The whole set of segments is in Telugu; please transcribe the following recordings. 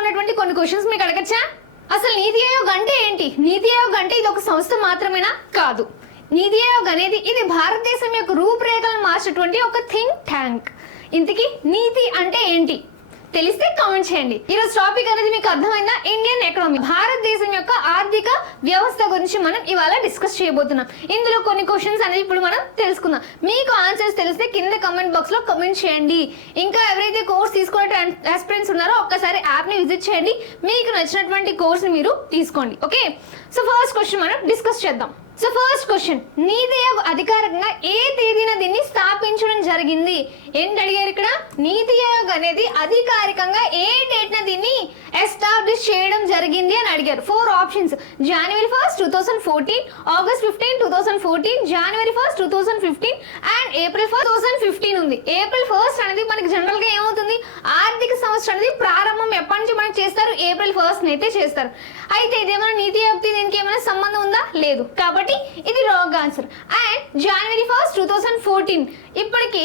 ఉన్నటువంటి కొన్ని క్వశ్చన్స్ మీకు అడగచ్చా? అసలు నీతి ఆయోగ్ అంటే ఏంటి? నీతి ఆయోగ్ అంటే ఇది ఒక సంస్థ మాత్రమేనా? కాదు. నీతి ఆయోగ్ అనేది ఇది భారతదేశం యొక్క రూపురేఖలను మార్చేటువంటి ఒక థింక్ ట్యాంక్. ఇంతకీ నీతి అంటే ఏంటి తెలిస్తే కామెంట్ చేయండి. ఈరోజు టాపిక్ అనేది మీకు అర్థమైందా? ఇండియన్ ఎకనామీ, భారతదేశం యొక్క ఆర్థిక వ్యవస్థ గురించి మనం ఇవాళ డిస్కస్ చేయబోతున్నాం. ఇందులో కొన్ని క్వశ్చన్స్ అనేది ఇప్పుడు మనం తెలుసుకుందాం. మీకు ఆన్సర్స్ తెలిస్తే కింద కమెంట్ బాక్స్ లో కమెంట్ చేయండి. ఇంకా ఎవరైతే కోర్స్ తీసుకునే ఆస్పిరెంట్స్ ఉన్నారో ఒక్కసారి యాప్ ని విజిట్ చేయండి. మీకు నచ్చినటువంటి కోర్స్ ని మీరు తీసుకోండి. ఓకే, సో ఫస్ట్ క్వశ్చన్ మనం డిస్కస్ చేద్దాం. సో ఫస్ట్ క్వశ్చన్, నీతి ఆయోగ్ అధికారికంగా ఏ తేదీన దీన్ని స్థాపించడం జరిగింది? ఏంటి అడిగారు ఇక్కడ? నీతి ఆయోగ్ అనేది అధికారికంగా ఏ డేట్ న దీన్ని ఎస్టాబ్లిష్ చేయడం జరిగింది అని అడిగారు. 4 options: January 1st, 2014, August 15, 2014, January 1st, 2015 and April 1st, 2015 ఉంది. April 1st అనేది మనకి జనరల్ గా ఏమవుతుంది? ఆర్థిక సంవత్సరం అనేది ప్రారంభం ఎప్పటి నుంచి మనకి చేస్తారు? April 1st అయితే చేస్తారు. అయితే ఇదేమైనా నీతి ఆయోగ్ దీనికి ఏమైనా సంబంధం ఉందా? లేదు. కాబట్టి ఇది wrong answer. And January 1st, 2014 ఇప్పటికి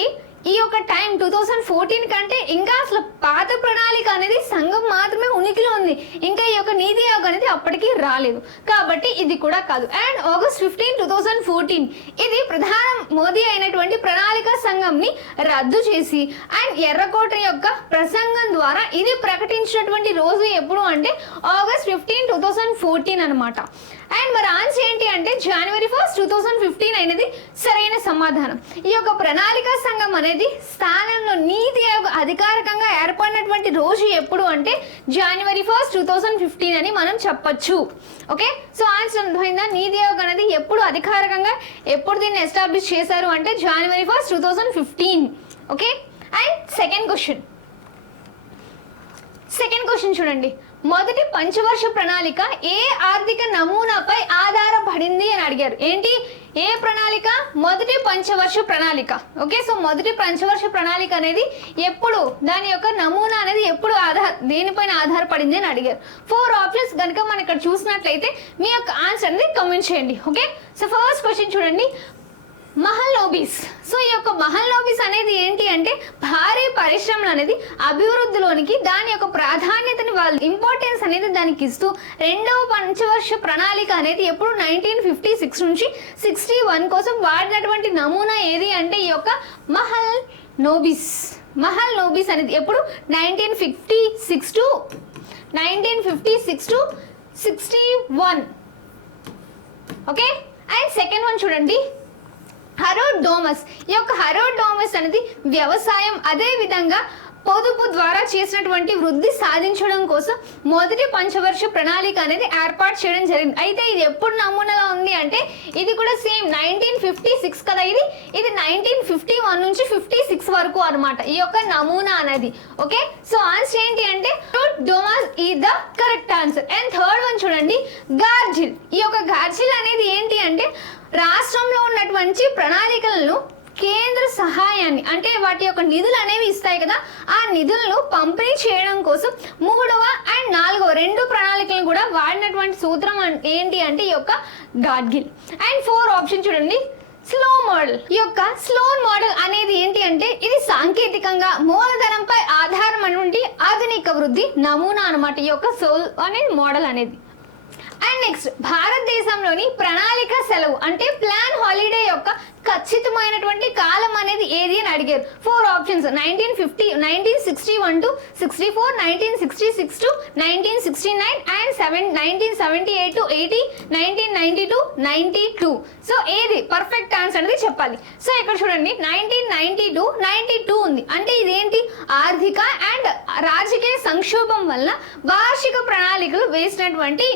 ఈ యొక్క టైం 2014 కంటే ఇంకా అసలు పాత ప్రణాళిక అనేది సంఘం మాత్రమే ఉనికిలో ఉంది. ఇంకా ఈ యొక్క నీతి ఆయోగ్ అనేది అప్పటికి రాలేదు. కాబట్టి ఇది కూడా కాదు. అండ్ August 15, 2014 ఇది ప్రధాని మోదీ అయినటువంటి ప్రణాళిక సంఘంని రద్దు చేసి అండ్ ఎర్రకోట యొక్క ప్రసంగం ద్వారా ఇది ప్రకటించినటువంటి రోజు ఎప్పుడు అంటే August 15, 2014 అనమాట. అండ్ మరి ఆన్సర్ ఏంటి అంటే January 1st, 2015 అనేది సరైన సమాధానం. ఈ యొక్క ప్రణాళిక సంఘం అనేది స్థానంలో నీతి ఆయోగ్ అధికారికంగా ఏర్పడినటువంటి రోజు ఎప్పుడు అంటే January 1st, 2015 అని మనం చెప్పొచ్చు. ఓకే, సో ఆన్సర్ అర్థమైందా? నీతి ఆయోగ్ అనేది ఎప్పుడు అధికారికంగా ఎప్పుడు దీన్ని ఎస్టాబ్లిష్ చేశారు అంటే January 1st, 2015. Okay, and second question చూడండి. మొదటి పంచవర్ష ప్రణాళిక ఏ ఆర్థిక నమూనాపై ఆధారపడింది అని అడిగారు. ఏంటి? ఏ ప్రణాళిక? మొదటి పంచవర్ష ప్రణాళిక. ఓకే, సో మొదటి పంచవర్ష ప్రణాళిక అనేది ఎప్పుడు, దాని యొక్క నమూనా అనేది ఎప్పుడు దేనిపైన ఆధారపడింది అని అడిగారు. 4 ఆప్షన్స్ కనుక మనం ఇక్కడ చూసినట్లయితే మీ యొక్క ఆన్సర్ అనేది కమెంట్ చేయండి. ఓకే, సో ఫస్ట్ క్వశ్చన్ చూడండి, మహల్నోబిస్. సో ఈ యొక్క మహల్నోబిస్ అనేది ఏంటి అంటే భారీ పరిశ్రమలు అనేది అభివృద్ధిలోనికి దాని యొక్క ప్రాధాన్యతని వాళ్ళు ఇంపార్టెన్స్ అనేది దానికి ఇస్తూ రెండవ పంచవర్ష ప్రణాళిక అనేది ఎప్పుడు 1956 నుంచి 61 కోసం వాడినటువంటి నమూనా ఏది అంటే ఈ యొక్క మహల్నోబిస్ అనేది ఎప్పుడు 1956 to 61. Okay, and second one చూడండి, హరోడోమస్. ఈ యొక్క హరోడోమస్ అనేది వ్యవసాయం అదే విధంగా పొదుపు ద్వారా చేసినటువంటి వృద్ధి సాధించడం కోసం మొదటి పంచవర్ష ప్రణాళిక అనేది ఏర్పాటు చేయడం జరిగింది. అయితే ఇది ఎప్పుడు నమూనాలో ఉంది అంటే ఇది కూడా సేమ్ 1956 కదా. ఇది 1951 నుంచి 56 వరకు అనమాట ఈ యొక్క నమూనా అనేది. ఓకే, సో ఆన్సర్ ఏంటి అంటే హరోడోమస్ is the correct answer. And third one చూడండి, గార్జిల్. ఈ యొక్క గార్జిల్ అనేది ఏంటి అంటే రాష్ట్రంలో ఉన్నటువంటి ప్రణాళికలను కేంద్ర సహాయాన్ని అంటే వాటి యొక్క నిధులు అనేవి ఇస్తాయి కదా, ఆ నిధులను పంపిణీ చేయడం కోసం 3వ అండ్ 4వ 2 ప్రణాళికలను కూడా వాడినటువంటి సూత్రం ఏంటి అంటే ఈ యొక్క గాడ్గిల్. అండ్ 4 ఆప్షన్ చూడండి, స్లో మోడల్. ఈ యొక్క స్లో మోడల్ అనేది ఏంటి అంటే ఇది సాంకేతికంగా మూలధనంపై ఆధారమైనటువంటి ఆధునిక వృద్ధి నమూనా అనమాట ఈ యొక్క సోల్ అనేది మోడల్ అనేది. అండ్ నెక్స్ట్, భారతదేశంలోని ప్రణాళిక సెలవు అంటే ప్లాన్ హాలిడే యొక్క ఖచ్చితమైనటువంటి కాలం అనేది ఏది అని అడిగారు. 4 options: 1950, 1961 to 64, 1966 to 1969 and 1978 to 80, 1990 to 92. So ఏది పర్ఫెక్ట్ ఆన్సర్ అనేది చెప్పాలి. సో ఇక్కడ చూడండి 1990 to 92 ఉంది. అంటే ఇదేంటి? ఆర్థిక అండ్ రాజకీయ సంక్షోభం వల్ల వార్షిక ప్రణాళికలు వేసినటువంటి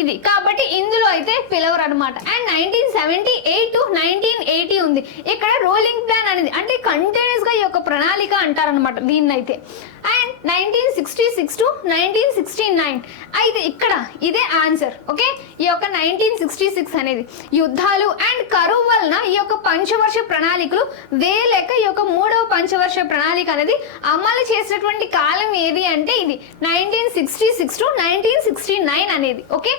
ఇది, కాబట్టి ఇందులో అయితే పిలవరు అనమాట. అండ్ 1978 to 1980 ఉంది. ఇక్కడ రోలింగ్ ప్లాన్ అనేది అంటే కంటిన్యూస్ గా ఈ యొక్క ప్రణాళిక అంటారనమాట దీన్నైతే. అండ్ 1966 to 1969 అయితే ఇక్కడ ఇదే ఆన్సర్. ఓకే, ఈ యొక్క 1966 అనేది యుద్ధాలు అండ్ కరువు వలన ఈ యొక్క పంచవర్ష ప్రణాళికలు వేలేక ఈ యొక్క 3వ పంచవర్ష ప్రణాళిక అనేది అమలు చేసినటువంటి కాలం ఏది అంటే ఇది 1966 టు 1969 అనేది. ఓకే,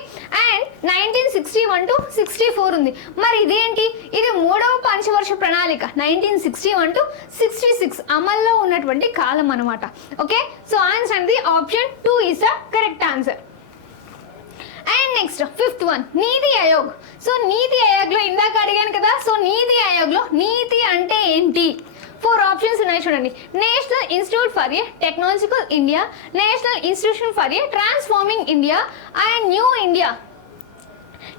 అండ్ 1961 టు 64 ఉంది. మరి ఇదేంటి, ఇది మూడవ పంచవర్ష ప్రణాళిక 1961 టు 66 అమల్లో ఉన్నటువంటి కాలం అనమాట. ఓకే, సో ఆన్సర్ అనేది option 2 is the correct answer. And next fifth one, NITI Aayog. So నీతి ఆయోగ్లో ఇందాక అడిగాను కదా, సో నీతి ఆయోగ్లో నీతి అంటే ఏంటి? 4 ఆప్షన్స్ ఉన్నాయి చూడండి. National institute for a technological India, national institution for a transforming India and new India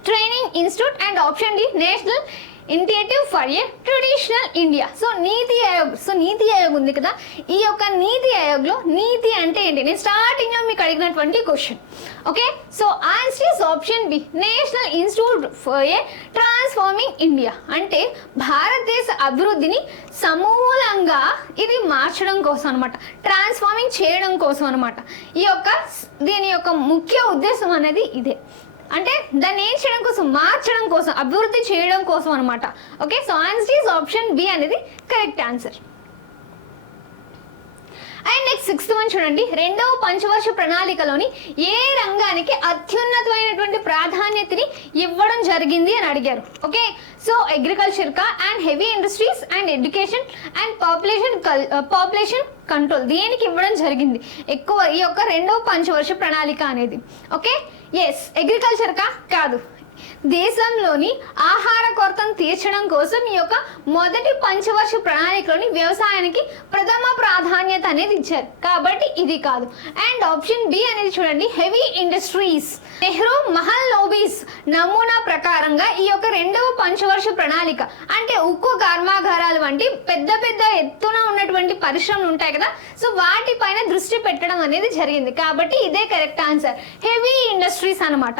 training institute and option D national initiative for a traditional India. So NITI Aayog, so NITI Aayog ఉంది కదా, ఈ యొక్క నీతి ఆయోగ్లో నీతి అంటే ఏంటి? నేను స్టార్టింగ్లో మీకు అడిగినటువంటి question. Okay, so answer is option B national institute for a transforming India. అంటే భారతదేశ అభివృద్ధిని సమూలంగా ఇది మార్చడం కోసం అనమాట, ట్రాన్స్ఫార్మింగ్ చేయడం కోసం అనమాట. దీని యొక్క ముఖ్య ఉద్దేశం అనేది ఇదే. అంటే దాన్ని ఏం చేయడం కోసం? మార్చడం కోసం, అభివృద్ధి చేయడం కోసం అనమాట. Okay, so answer is option B అనేది correct answer. And next sixth one చూడండి. రెండవ పంచవర్ష ప్రణాళికలోని ఏ రంగానికి అత్యున్నతమైనటువంటి ప్రాధాన్యతని ఇవ్వడం జరిగింది అని అడిగారు. ఓకే, సో అగ్రికల్చర్ కా and heavy industries and education and population control, దేనికి ఇవ్వడం జరిగింది ఎక్కువ ఈ యొక్క రెండవ పంచవర్ష ప్రణాళిక అనేది? ఓకే, ఎస్, అగ్రికల్చర్ కా కాదు, దేశంలోని ఆహార కొరతను తీర్చడం కోసం ఈ యొక్క మొదటి పంచవర్ష ప్రణాళికలోని వ్యవసాయానికి ప్రథమ ప్రాధాన్యత అనేది ఇచ్చారు, కాబట్టి ఇది కాదు. అండ్ ఆప్షన్ బి అనేది చూడండి, హెవీ ఇండస్ట్రీస్. నెహ్రూ మహల్ లోబీస్ నమూనా ప్రకారంగా ఈ యొక్క రెండవ పంచవర్ష ప్రణాళిక అంటే ఉక్కు కర్మాగారాలు వంటి పెద్ద పెద్ద ఎత్తున ఉన్నటువంటి పరిశ్రమలు ఉంటాయి కదా, సో వాటిపైన దృష్టి పెట్టడం అనేది జరిగింది, కాబట్టి ఇదే కరెక్ట్ ఆన్సర్, హెవీ ఇండస్ట్రీస్ అనమాట.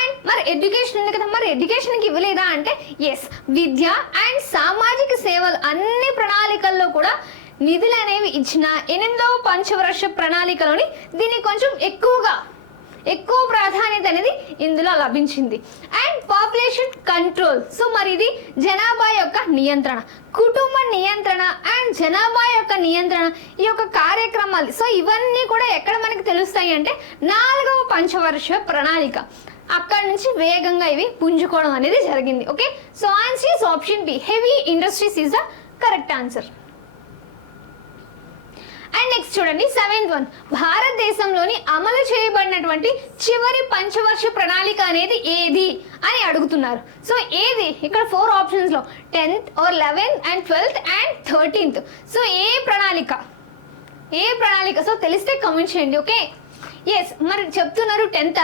అండ్ మరి ఎడ్యుకేషన్ ఉంది కదా, మరి ఎడ్యుకేషన్కి ఇవ్వలేదా అంటే ఎస్, విద్య అండ్ సామాజిక సేవలు అన్ని ప్రణాళికల్లో కూడా నిధులు అనేవి ఇచ్చిన 8వ పంచవర్ష ప్రణాళికలోని దీనికి కొంచెం ఎక్కువ ప్రాధాన్యత అనేది ఇందులో లభించింది. అండ్ పాపులేషన్ కంట్రోల్, సో మరి ఇది జనాభా యొక్క నియంత్రణ, కుటుంబ నియంత్రణ అండ్ జనాభా యొక్క నియంత్రణ, ఈ యొక్క కార్యక్రమాలు, సో ఇవన్నీ కూడా ఎక్కడ మనకి తెలుస్తాయి అంటే 4వ పంచవర్ష ప్రణాళిక, అక్కడ నుంచి వేగంగా ఇవి పుంజుకోవడం అనేది జరిగింది. Okay, so answer is option B, heavy industries is the correct answer. And next చూడండి 7th వన్, భారతదేశంలోని అమలు చేయబడినటువంటి చివరి పంచవర్ష ప్రణాళిక అనేది ఏది అని అడుగుతున్నారు. సో ఏది? ఇక్కడ 4 ఆప్షన్స్ లో 10th or 11th and 12th and 13th. So ఏ ప్రణాళిక? సో తెలిస్తే కామెంట్ చేయండి. ఓకే, ఎస్, మరి చెప్తున్నారు 10th.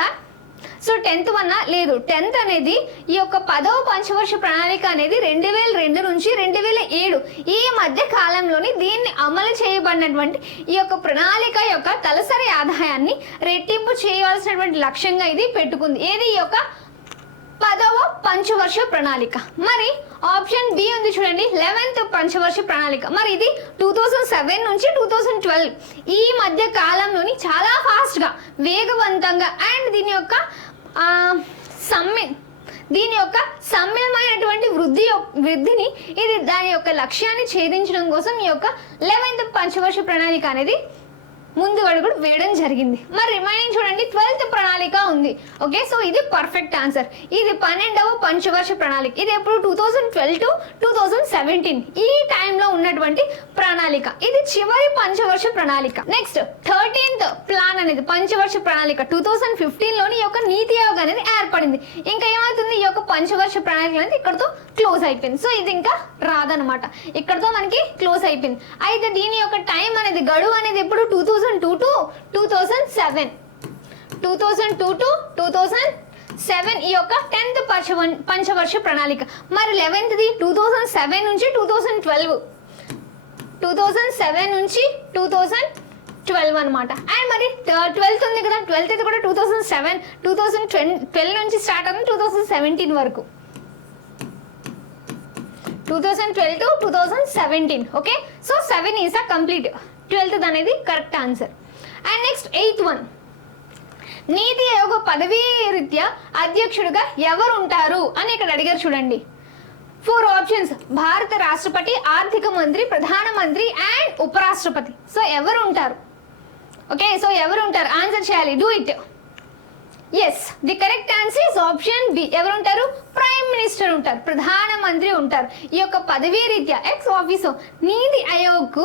సో 10th వన్ లేదు, 10th అనేది ఈ యొక్క 10వ పంచవర్ష ప్రణాళిక అనేది 2002 నుంచి 2007 ఈ మధ్య కాలంలోని దీన్ని అమలు చేయబడినటువంటి ఈ యొక్క ప్రణాళిక యొక్క తలసరి ఆదాయాన్ని రెట్టింపు చేయవలసినటువంటి లక్ష్యంగా ఇది పెట్టుకుంది. ఏది? ఈ యొక్క 10వ పంచవర్ష ప్రణాళిక. మరి ఆప్షన్ బి ఉంది చూడండి, 11th పంచవర్ష ప్రణాళిక. మరి ఇది 2007 నుంచి 2012 ఈ మధ్య కాలంలోని చాలా ఫాస్ట్గా, వేగవంతంగా అండ్ దీని యొక్క సమ్మిళమైనటువంటి వృద్ధిని ఇది దాని యొక్క లక్ష్యాన్ని ఛేదించడం కోసం ఈ యొక్క 11th పంచవర్ష ప్రణాళిక అనేది ముందు అడుగు వేయడం జరిగింది. మరి రిమైనింగ్ చూడండి 12th ప్రణాళిక ఉంది. ఓకే, సో ఇది పర్ఫెక్ట్ ఆన్సర్. ఇది 12వ పంచవర్ష ప్రణాళిక. ఇది ఎప్పుడు 2012 టు 2017 ఈ టైంలో ఉన్నటువంటి ప్రణాళిక. ఇది చివరి పంచవర్ష ప్రణాళిక. నెక్స్ట్ 13th ప్లాన్ అనేది పంచవర్ష ప్రణాళిక 2015లోని ఈ యొక్క నీతి ఆయోగ్ అనేది ఏర్పడింది. ఇంకా ఏమవుతుంది? ఈ యొక్క పంచవర్ష ప్రణాళిక అనేది ఇక్కడతో క్లోజ్ అయిపోయింది. సో ఇది ఇంకా రాదనమాట, ఇక్కడతో మనకి క్లోజ్ అయిపోయింది. అయితే దీని యొక్క టైం అనేది, గడువు అనేది ఎప్పుడు 2002 to 2007 ఈ యొక్క 10th పంచవర్ష ప్రణాళిక. మరి 11th 2007 నుంచి 2012 అనమాట. అండ్ మరి 12th ఉంది కదా, 12th కూడా 2012 నుంచి స్టార్ట్ అవుతుంది 2017 వరకు, 2012 to 2017. Okay, so 7 is a complete, 12th అనేది correct answer. And next 8th one, నీతి ఆయోగ పదవీ రీత్యా అధ్యక్షుడిగా ఎవరు ఉంటారు అని ఇక్కడ అడిగారు చూడండి. ఫోర్ ఆప్షన్స్: భారత రాష్ట్రపతి, ఆర్థిక మంత్రి, ప్రధానమంత్రి అండ్ ఉపరాష్ట్రపతి. సో ఎవరు ఉంటారు? ఓకే, సో ఎవరు ఉంటారు? ఆన్సర్ చేయాలి. Do it. Yes, the correct answer is option B. ఎవరు ఉంటారు? ప్రైమ్ మినిస్టర్ ఉంటారు, ప్రధానమంత్రి ఉంటారు. ఈ యొక్క పదవీ రీత్యా ఎక్స్ ఆఫీసో నీతి ఆయోగ్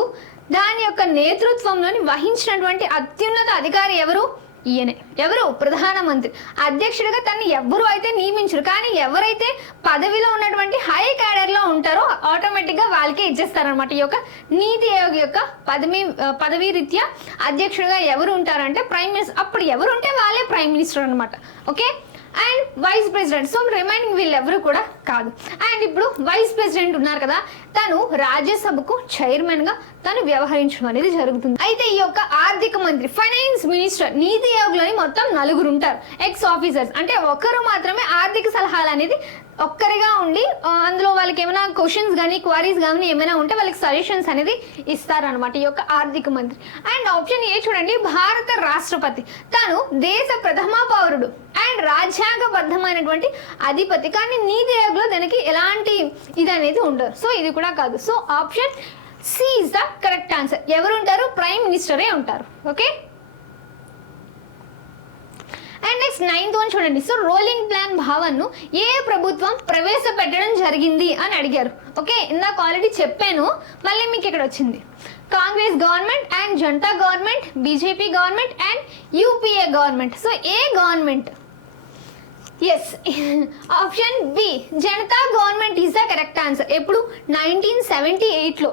దాని యొక్క నేతృత్వంలోని వహించినటువంటి అత్యున్నత అధికారి ఎవరు? ఈయనే. ఎవరు? ప్రధానమంత్రి. అధ్యక్షుడిగా తను ఎవరు అయితే నియమించరు, కానీ ఎవరైతే పదవిలో ఉన్నటువంటి హై క్యాడర్ లో ఉంటారో ఆటోమేటిక్ గా వాళ్ళకే ఇచ్చేస్తారనమాట. ఈ యొక్క నీతి ఆయోగ్ యొక్క పదవీ రీత్యా అధ్యక్షుడిగా ఎవరు ఉంటారంటే ప్రైమ్ మినిస్టర్. అప్పుడు ఎవరు ఉంటే వాళ్ళే ప్రైమ్ మినిస్టర్ అనమాట. Okay, and vice president. So remaining వీళ్ళు ఎవరు కూడా కాదు. అండ్ ఇప్పుడు వైస్ ప్రెసిడెంట్ ఉన్నారు కదా, తను రాజ్యసభకు చైర్మన్ గా తను వ్యవహరించడం అనేది జరుగుతుంది. అయితే ఈ యొక్క ఆర్థిక మంత్రి, ఫైనాన్స్ మినిస్టర్, నీతి ఆయోగ్ లోని మొత్తం 4 ఉంటారు ఎక్స్ ఆఫీసర్స్. అంటే ఒకరు మాత్రమే ఆర్థిక సలహాలు అనేది ఒక్కరిగా ఉండి అందులో వాళ్ళకి ఏమైనా క్వశ్చన్స్ కానీ క్వారీస్ కానీ ఏమైనా ఉంటే వాళ్ళకి సజెషన్స్ అనేది ఇస్తారనమాట ఈ యొక్క ఆర్థిక మంత్రి. అండ్ ఆప్షన్ ఏ చూడండి, భారత రాష్ట్రపతి. తను దేశ ప్రథమ పౌరుడు అండ్ రాజ్యాంగబద్ధమైనటువంటి అధిపతి. కానీ నీతి ఆయోగ్ లో దానికి ఎలాంటి ఇది అనేది ఉండదు. సో ఇది కూడా కాదు. So option C is the correct answer. ఎవరు ఉంటారు? ప్రైమ్ మినిస్టరే ఉంటారు. Okay, and next 9th one చూడండి. సో రోలింగ్ ప్లాన్ భావన్ను ఏ ప్రభుత్వం ప్రవేశపెట్టడం జరిగింది అని అడిగారు. ఓకే, ఇందాక ఆల్రెడీ చెప్పాను, మళ్ళీ మీకు ఇక్కడ వచ్చింది. Congress government and Janata government, BJP government and UPA government. So ఏ government? Yes, option B Janata government is the correct answer. ఎప్పుడు? 1978లో.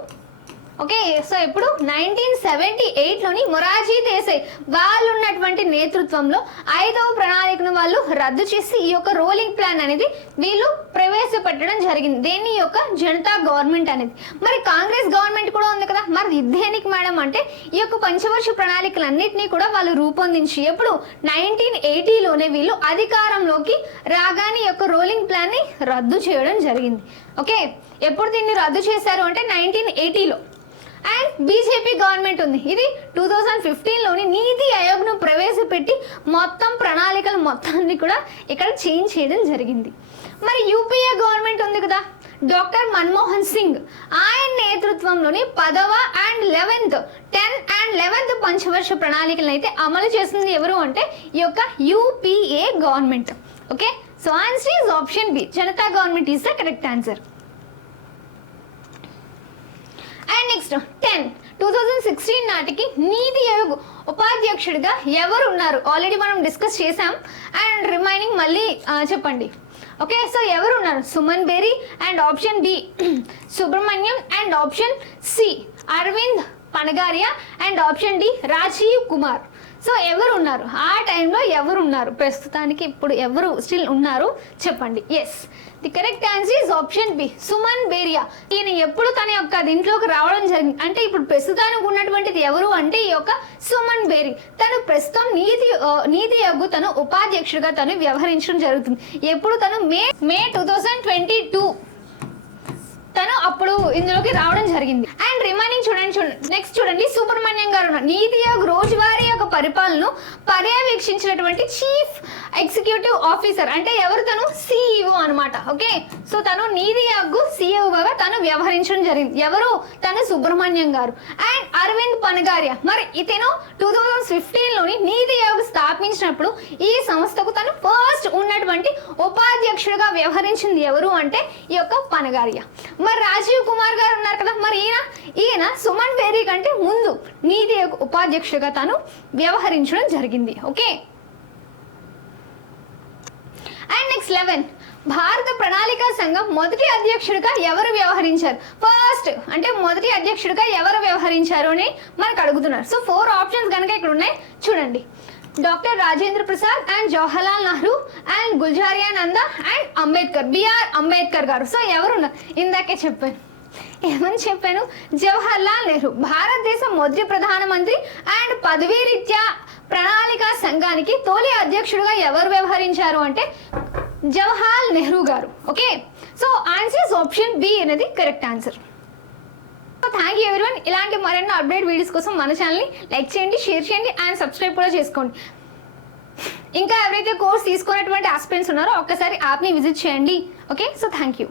ఓకే, సో ఇప్పుడు 1978లోని మొరార్జీ దేశాయ్ వాళ్ళు ఉన్నటువంటి నేతృత్వంలో 5వ ప్రణాళికను వాళ్ళు రద్దు చేసి ఈ యొక్క రోలింగ్ ప్లాన్ అనేది వీళ్ళు ప్రవేశపెట్టడం జరిగింది. దేని యొక్క జనతా గవర్నమెంట్ అనేది. మరి కాంగ్రెస్ గవర్నమెంట్ కూడా ఉంది కదా, మరి దేనికి మేడం అంటే ఈ యొక్క పంచవర్ష ప్రణాళికలన్నింటినీ కూడా వాళ్ళు రూపొందించి ఎప్పుడు 1980లోనే వీళ్ళు అధికారంలోకి రాగానే ఈ యొక్క రోలింగ్ ప్లాన్ ని రద్దు చేయడం జరిగింది. ఓకే, ఎప్పుడు దీన్ని రద్దు చేశారు అంటే 1980లో. అండ్ బీజేపీ గవర్నమెంట్ ఉంది, ఇది 2015లోని నీతి ఆయోగ్ను ప్రవేశపెట్టి మొత్తం ప్రణాళికలు మొత్తాన్ని కూడా ఇక్కడ చేంజ్ చేయడం జరిగింది. మరి యూపీఏ గవర్నమెంట్ ఉంది కదా, డాక్టర్ మన్మోహన్ సింగ్ ఆయన నేతృత్వంలోని 10వ అండ్ 11th పంచవర్ష ప్రణాళికలను అయితే అమలు చేస్తుంది ఎవరు అంటే ఈ యొక్క UPA government. Okay, so answer is option B, Janata government is the correct answer. And next 2016 నాటికి నీతి ఆయోగ్ ఉపాధ్యక్షుడిగా ఎవరు ఉన్నారు? ఆల్రెడీ మనం డిస్కస్ చేసాం. అండ్ రిమైనింగ్ మళ్ళీ చెప్పండి. ఓకే, సో ఎవరు ఉన్నారు? Suman Bery and option B Subrahmanyam and option C Arvind Panagariya and option D Rajiv Kumar. So ఎవరు ఉన్నారు ఆ టైంలో? ఎవరు ఉన్నారు ప్రస్తుతానికి? ఇప్పుడు ఎవరు స్టిల్ ఉన్నారు చెప్పండి. Yes, the correct answer is option B Suman Bery. ఈయన ఎప్పుడు తన యొక్క దీంట్లోకి రావడం జరిగింది అంటే ఇప్పుడు ప్రస్తుతానికి ఉన్నటువంటిది ఎవరు అంటే ఈ యొక్క సుమన్ బేరీ. తను ప్రస్తుతం నీతి ఆయోగ్ తను ఉపాధ్యక్షుడిగా తను వ్యవహరించడం జరుగుతుంది. ఎప్పుడు? తను మే 2022 తను అప్పుడు ఇందులోకి రావడం జరిగింది. అండ్ రిమైనింగ్ చూడండి. నెక్స్ట్ చూడండి, సుబ్రహ్మణ్యం గారు ఉన్నారు. నీతి ఆయోగ్ రోజువారీ యొక్క పరిపాలనను పర్యవేక్షించినటువంటి చీఫ్ ఎగ్జిక్యూటివ్ ఆఫీసర్ అంటే ఎవరు? తను సిఇఓ అనమాట. ఓకే, సో తను నీతి ఆయోగ్ సిఇఓగా తను వ్యవహరించడం జరిగింది. ఎవరు? తను సుబ్రహ్మణ్యం గారు. అండ్ అరవింద్ పనగారియా, మరి ఇతను 2015లోని నీతి ఆయోగ్ స్థాపించినప్పుడు ఈ సంస్థకు తను ఫస్ట్ ఉన్నటువంటి ఉపాధ్యక్షుడిగా వ్యవహరించింది ఎవరు అంటే ఈ యొక్క పనగారియా. మరి రాజీవ్ కుమార్ గారు ఉన్నారు కదా, మరి ఈయన సుమన్ బేరీ కంటే ముందు నీతి ఆయోగ్ ఉపాధ్యక్షుడిగా తాను వ్యవహరించడం జరిగింది. ఓకే, అండ్ నెక్స్ట్ 11 భారత ప్రణాళిక సంఘం మొదటి అధ్యక్షుడిగా ఎవరు వ్యవహరించారు? ఫస్ట్ అంటే మొదటి అధ్యక్షుడిగా ఎవరు వ్యవహరించారు అని మనకు అడుగుతున్నారు. సో 4 ఆప్షన్స్ కనుక ఇక్కడ ఉన్నాయి చూడండి. Doctor Rajendra Prasad and Jawaharlal Nehru and Gulzarilal Nanda and Ambedkar, BR Ambedkar గారు. సో ఎవరున్నారు? ఇందాకే చెప్పాను. ఏమని చెప్పాను? జవహర్లాల్ నెహ్రూ భారతదేశ మొదటి ప్రధానమంత్రి అండ్ పదవీ రీత్యా ప్రణాళిక సంఘానికి తొలి అధ్యక్షుడిగా ఎవరు వ్యవహరించారు అంటే జవహర్లాల్ నెహ్రూ గారు. Okay, so answer option B అనేది correct answer. Thank you everyone. ఇలాంటి మరెన్నో అప్డేట్ వీడియోస్ కోసం మన ఛానల్ని లైక్ చేయండి, షేర్ చేయండి అండ్ సబ్స్క్రైబ్ కూడా చేసుకోండి. ఇంకా ఎవరైతే కోర్స్ తీసుకున్నటువంటి ఆస్పిరెంట్స్ ఉన్నారో ఒక్కసారి యాప్ని విజిట్ చేయండి. Okay, so thank you.